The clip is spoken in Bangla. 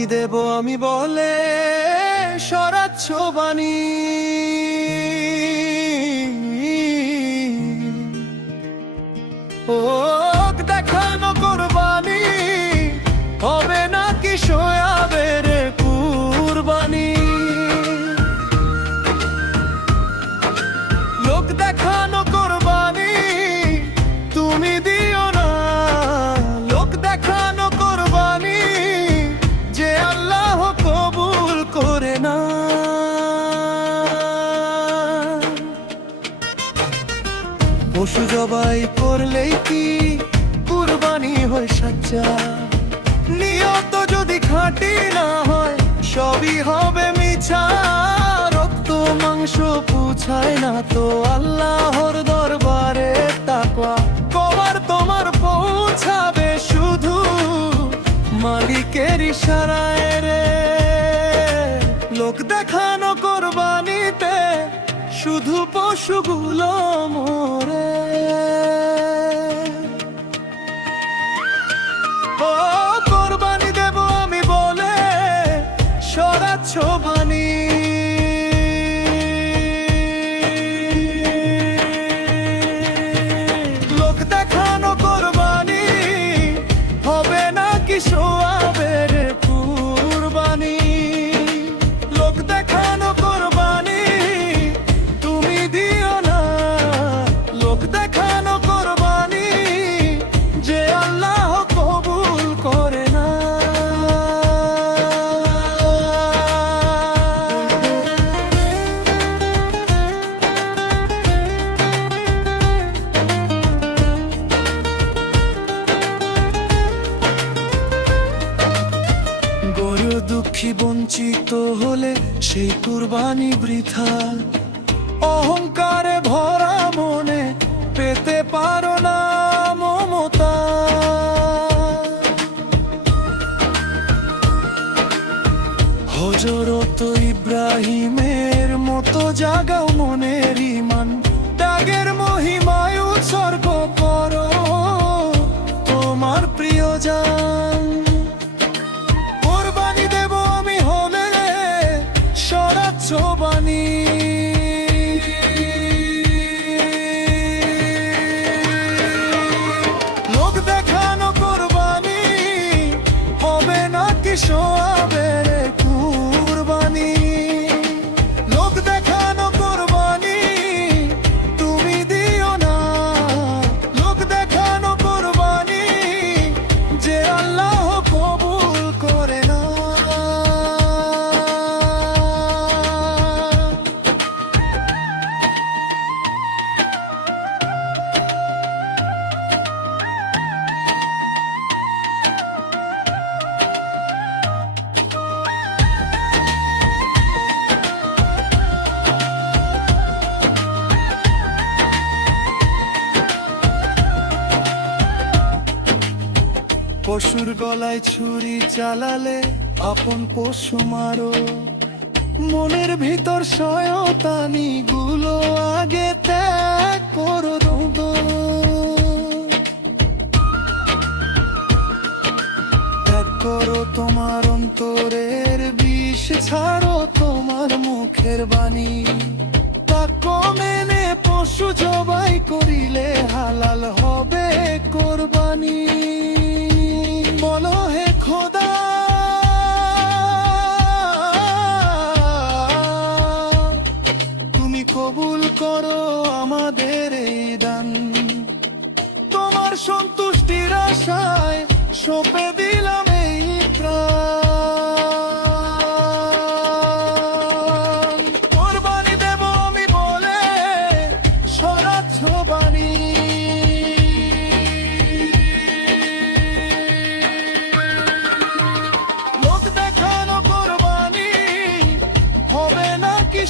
কোরবানি দেব আমি বলে সরাচ্ছ বাণী। ও দেখানো কোরবানি হবে নাকি সোয়াবের কুরবানি। লোক দেখানো কোরবানি তুমি দিও না, লোক দেখানো কোরবানি যে আল্লাহ কবুল করে না। পশু জবাই করলেই কি কুরবানি হয় সাচ্চা? নিয়ত যদি খাঁটি না হয় সবই হবে মিছা। রক্ত মাংস পুছায় না তো আল্লাহর দরবারে তাকওয়া। কবার তোমার পৌঁছাবে শুধু মালিকের ইশারায় রে। লোক দেখানো কোরবানিতে শুধু পশুগুলো মরে। ও কোরবানি দেব আমি বলে সরাচ্ছ বাণী। লোক দেখানো কোরবানি হবে নাকি সোয়াবের কুরবানি। লোক দেখানো কোরবানি তুমি দিও না, লোক দেখানো কোরবানি যে আল্লাহ কবুল করে না। গরিব দুঃখী বঞ্চিত হলে সেই কুরবানি বৃথা। অহংকারে ভরা মনে পেতে পারো না মমতা। হযরত ইব্রাহিমের মতো জাগাও মনের ঈমান। ত্যাগের মহিমায় উৎসর্গ করো তোমার প্রিয়জন। কোরবানি দেব আমি হলে সরাচ্ছ বাণী। লোক দেখানো কোরবানি হবে নাকি সোয়াবের কুরবানি। লোক দেখানো কোরবানি তুমি দিও না, লোক দেখানো কোরবানি যে আল্লাহ কবুল করে না। পশুর গলায় ছুরি চালালে আপন পশু মারো। মনের ভিতর শয়তানি গুলো আগে ত্যাগ করো দো। ত্যাগ করো তোমার অন্তরের বিষ, ছাড়ো তোমার মুখের বাণী। তাকে মেনে পশু জবাই করিলে হালাল হবে কোরবানি। বলো হে খোদা তুমি কবুল করো আমাদের এই দান। তোমার সন্তুষ্টির আশায় সঁপে দিলাম এই প্রাণ। কোরবানি দেব আমি বলে সরাচ্ছ বাণী। লোক দেখানো কোরবানি হবে নাকি